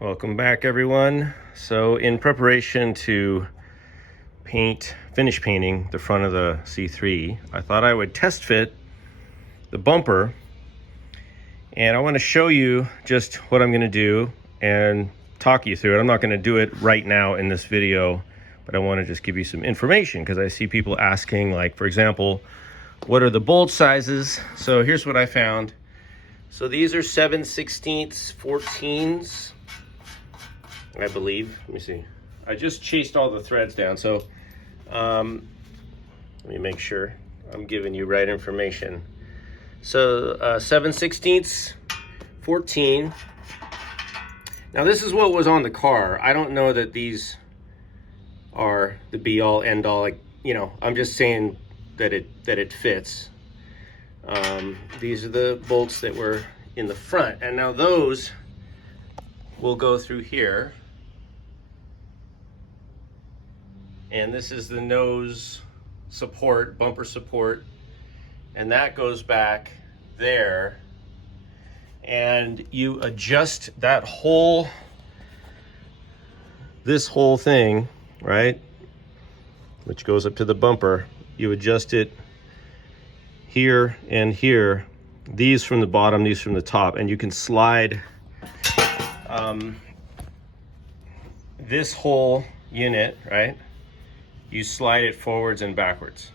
Welcome back, everyone. So in preparation to finish painting the front of the C3, I thought I would test fit the bumper, and I want to show you just what I'm going to do and talk you through it. I'm not going to do it right now in this video, but I want to just give you some information because I see people asking, like, for example, what are the bolt sizes? So here's what I found. So these are 7/16 14s, I believe. Let me see. I just chased all the threads down, so let me make sure I'm giving you right information. So 7/16 14. Now this is what was on the car. I don't know that these are the be all end all. Like, you know, I'm just saying that it fits. These are the bolts that were in the front, and now those will go through here. And this is the nose support, bumper support, and that goes back there. And you adjust that this whole thing, right, which goes up to the bumper. You adjust it here and here, these from the bottom, these from the top, and you can slide this whole unit, right? You slide it forwards and backwards,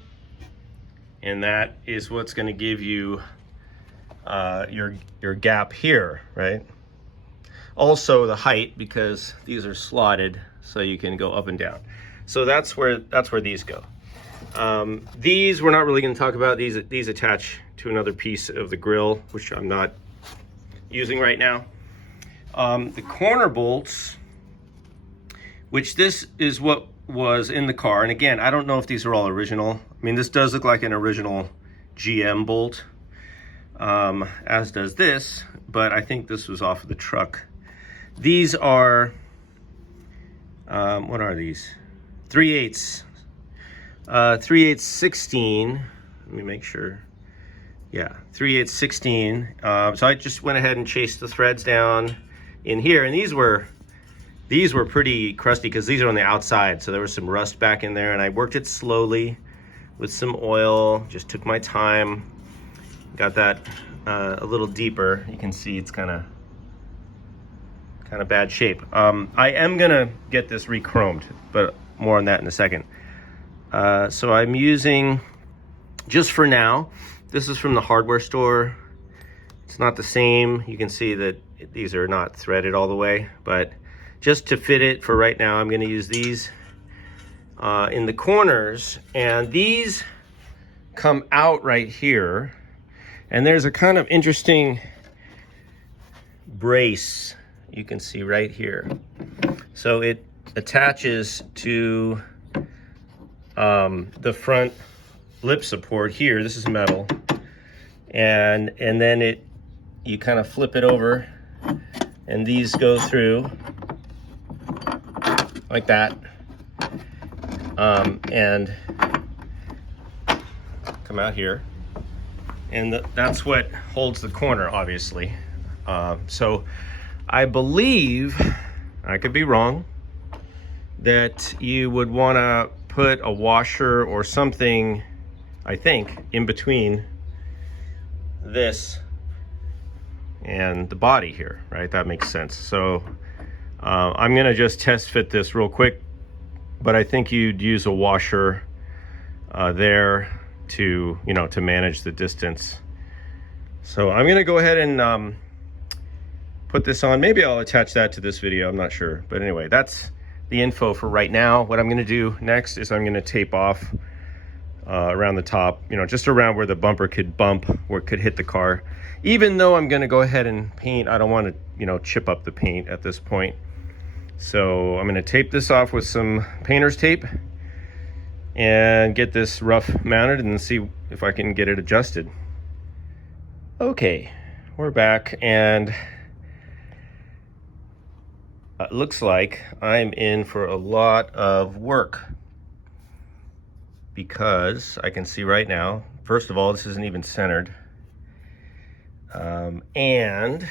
and that is what's going to give you your gap here, right? Also the height, because these are slotted, so you can go up and down. So that's where these go. These we're not really going to talk about. These attach to another piece of the grill, which I'm not using right now. The corner bolts, which this is what was in the car, and again, I don't know if these are all original. I mean, this does look like an original GM bolt, as does this, but I think this was off of the truck. These are what are these? 3/8 3/8 16. Let me make sure. Yeah, 3/8 16. So I just went ahead and chased the threads down in here, and these were pretty crusty because these are on the outside, so there was some rust back in there, and I worked it slowly with some oil, just took my time, got that a little deeper. You can see it's kind of bad shape. I am gonna get this re-chromed, but more on that in a second. So I'm using, just for now, this is from the hardware store. It's not the same. You can see that these are not threaded all the way, but just to fit it for right now, I'm going to use these in the corners, and these come out right here, and there's a kind of interesting brace you can see right here. So it attaches to the front lip support here. This is metal, and then you kind of flip it over, and these go through like that, and come out here, and that's what holds the corner, obviously. So I believe, I could be wrong, that you would want to put a washer or something, I think, in between this and the body here, right? That makes sense. So I'm gonna just test fit this real quick, but I think you'd use a washer there to, you know, to manage the distance. So I'm gonna go ahead and put this on. Maybe I'll attach that to this video, I'm not sure. But anyway, that's the info for right now. What I'm gonna do next is I'm gonna tape off around the top, you know, just around where the bumper could bump, where it could hit the car. Even though I'm gonna go ahead and paint, I don't wanna, you know, chip up the paint at this point. So I'm gonna tape this off with some painter's tape and get this rough mounted and see if I can get it adjusted. Okay, we're back, and it looks like I'm in for a lot of work, because I can see right now, first of all, this isn't even centered. And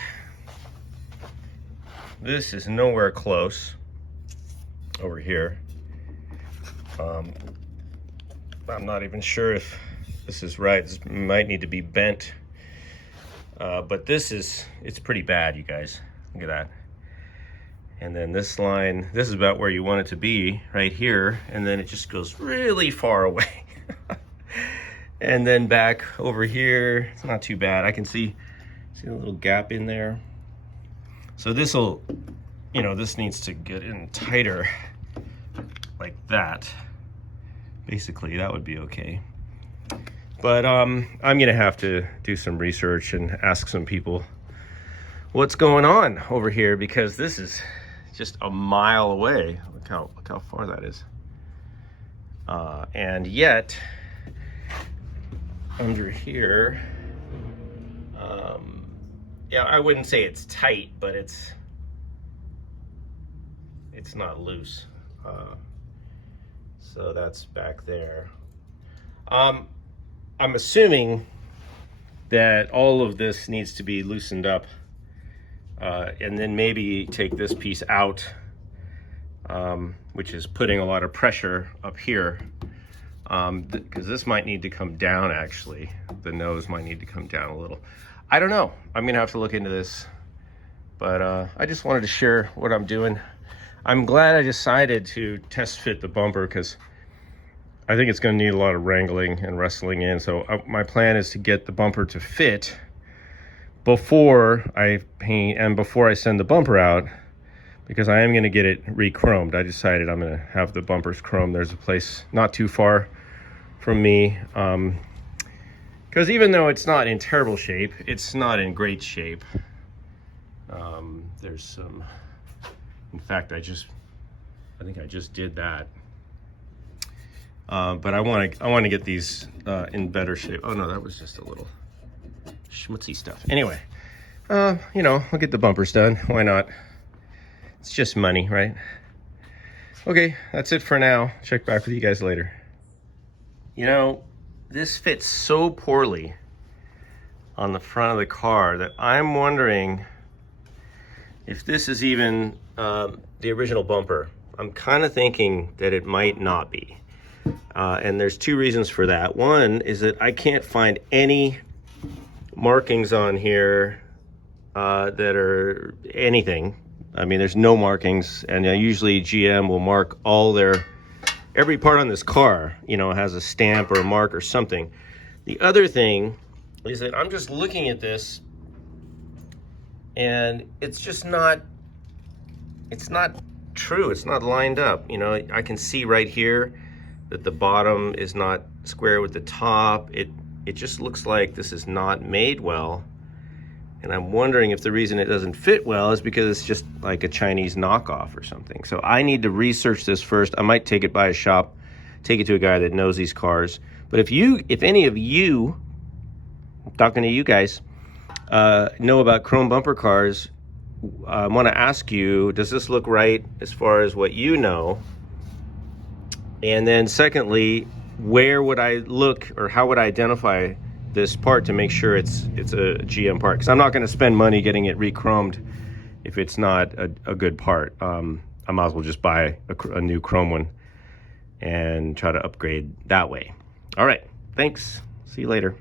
this is nowhere close over here. I'm not even sure if this is right. This might need to be bent. But it's pretty bad, you guys. Look at that. And then this line, this is about where you want it to be, right here. And then it just goes really far away. And then back over here, it's not too bad. I can see a little gap in there. So this'll, this needs to get in tighter like that. Basically, that would be okay. But I'm gonna have to do some research and ask some people what's going on over here, because this is just a mile away. Look how far that is. And yet, under here, yeah, I wouldn't say it's tight, but it's not loose. So that's back there. I'm assuming that all of this needs to be loosened up, and then maybe take this piece out, which is putting a lot of pressure up here, because this might need to come down. Actually, the nose might need to come down a little. I don't know. I'm gonna have to look into this, but I just wanted to share what I'm doing. I'm glad I decided to test fit the bumper, because I think it's going to need a lot of wrangling and wrestling in. So my plan is to get the bumper to fit before I paint and before I send the bumper out, because I am going to get it re-chromed. I decided I'm going to have the bumpers chromed. There's a place not too far from me, because even though it's not in terrible shape, it's not in great shape. There's some, in fact, I think I just did that. But I want to get these in better shape. Oh no, that was just a little schmutzy stuff. Anyway, I'll get the bumpers done. Why not? It's just money, right? Okay, that's it for now. Check back with you guys later. This fits so poorly on the front of the car that I'm wondering if this is even the original bumper. I'm kind of thinking that it might not be. And there's two reasons for that. One is that I can't find any markings on here that are anything. I mean, there's no markings, and usually GM will mark every part on this car, has a stamp or a mark or something. The other thing is that I'm just looking at this, and it's just not, it's not true. It's not lined up. I can see right here that the bottom is not square with the top. It just looks like this is not made well. And I'm wondering if the reason it doesn't fit well is because it's just like a Chinese knockoff or something. So I need to research this first. I might take it by a shop, take it to a guy that knows these cars. But if any of you, I'm talking to you guys, know about chrome bumper cars, I want to ask you, does this look right as far as what you know? And then secondly, where would I look, or how would I identify this part to make sure it's a GM part? Because I'm not going to spend money getting it re-chromed if it's not a good part. I might as well just buy a new chrome one and try to upgrade that way. All right, thanks. See you later.